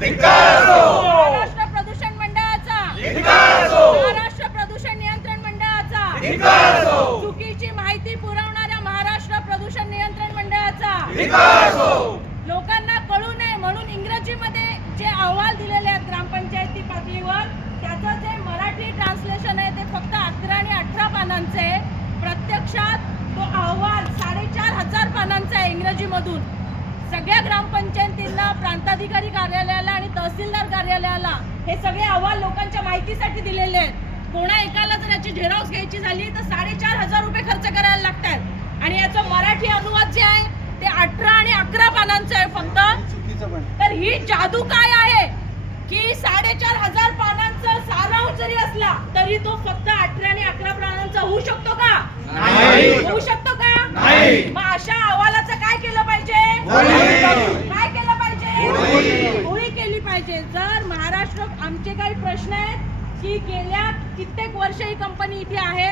महाराष्ट्र प्रदूषण मंडळाचा! महाराष्ट्र प्रदूषण नियंत्रण मंडळाचा! चुकीची माहिती पुरवणाऱ्या महाराष्ट्र प्रदूषण नियंत्रण मंडळाचा! लोकांना कळू नये म्हणून इंग्रजीमध्ये जे अहवाल दिलेले आहेत ग्रामपंचायती पातळीवर त्याचं जे मराठी ट्रान्सलेशन आहे ते फक्त अकरा आणि अठरा पानांचं. आहे प्रत्यक्षात तो अहवाल साडेचार हजार पानांचा आहे इंग्रजीमधून. सगळ्या ग्रामपंचायतींना प्रांताधिकारी हे सगळे अहवाल लोकांच्या माहितीसाठी दिलेले आहेत. कोणा एकाला जर याची झेरॉक्स घ्यायची झाली तर साडेचार हजार रुपये खर्च करायला लागतात. आणि याचा मराठी अनुवाद जे आहे ते अठरा आणि अकरा पानांचं आहे फक्त. तर ही जादू काय आहे? की साडेचार हजार पानांचा सारांश जरी असला तरी तो फक्त अठरा आणि अकरा पानांचा होऊ शकतो का? होऊ शकतो का? मग अशा अहवालाचं काय केलं पाहिजे? काय केलं पाहिजे? होळी केली पाहिजे महाराष्ट्र आमचे काही प्रश्न आहेत की गेल्या कित्येक वर्ष ही कंपनी इथे आहे.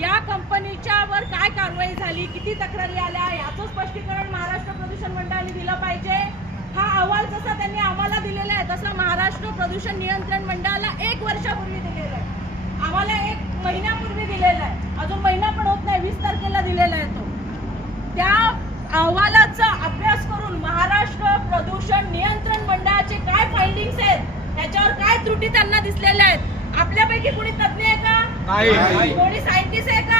या कंपनीच्या वर काय कारवाई झाली? किती तक्रारी आल्या? याचं स्पष्टीकरण महाराष्ट्र प्रदूषण मंडळाने दिलं पाहिजे. हा अहवाल जसा त्यांनी आम्हाला दिलेला आहे तसा महाराष्ट्र प्रदूषण नियंत्रण मंडळाला एक वर्षापूर्वी दिलेला आहे. आम्हाला एक महिन्यापूर्वी दिलेला आहे. अजून महिना पण होत नाही वीस तारखेला दिलेला आहे तो. त्या अहवालाचा अभ्यास करून महाराष्ट्र प्रदूषण नियंत्रण मंडळाचे काय फाइंडिंग्स आहेत? त्याच्यावर काय त्रुटी त्यांना दिसलेल्या आहेत? आपल्यापैकी कोणी तज्ञ आहे का? कोणी सायंटिस्ट आहे का.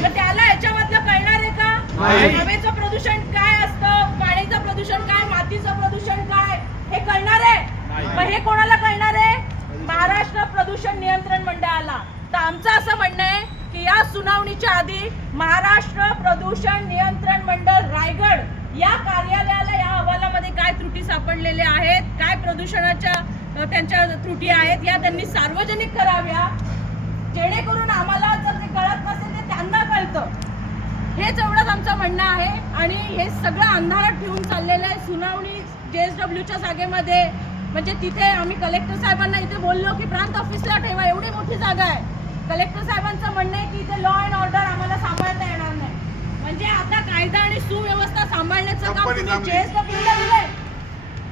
मग त्याला याच्यामधलं कळणार आहे का? नाही. हवेचं प्रदूषण काय असतं? पाण्याचं प्रदूषण काय? मातीचं प्रदूषण काय? हे कळणार आहे? मग हे कोणाला कळणार आहे? महाराष्ट्र प्रदूषण नियंत्रण मंडळाला. तर आमचं असं म्हणणं आहे की या सुनावणीच्या आधी महाराष्ट्र प्रदूषण नियंत्रण मंडळ रायगड या कार्यालयाला या अहवालामध्ये काय त्रुटी सापडलेल्या आहेत? काय प्रदूषणाच्या त्यांच्या त्रुटी आहेत या त्यांनी सार्वजनिक कराव्या. जेणेकरून आम्हाला जर ते कळत नसेल ते त्यांना कळतं. हेच एवढंच आमचं म्हणणं आहे आणि हे सगळं अंधारात ठेवून चाललेलं आहे. सुनावणी जे एस डब्ल्यूच्या जागेमध्ये म्हणजे तिथे आम्ही कलेक्टर साहेबांना इथे बोललो की प्रांत ऑफिसला ठेवा एवढी मोठी जागा आहे. कलेक्टर साहेबांचं म्हणणं आहे की इथे लॉ अँड ऑर्डर आम्हाला सांभाळता येणार नाही. म्हणजे आता कायदा आणि सुव्यवस्था सांभाळण्याचं काम तुम्ही. जे एस डब्ल्यूला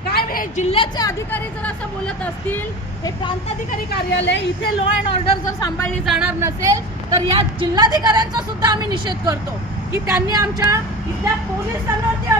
काय हे जिल्ह्याचे अधिकारी जर असं बोलत असतील हे प्रांताधिकारी कार्यालय इथे लॉ अँड ऑर्डर जर सांभाळली जाणार नसेल तर या जिल्हाधिकाऱ्यांचा सुद्धा आम्ही निषेध करतो. की त्यांनी आमच्या इथल्या पोलिसांवरती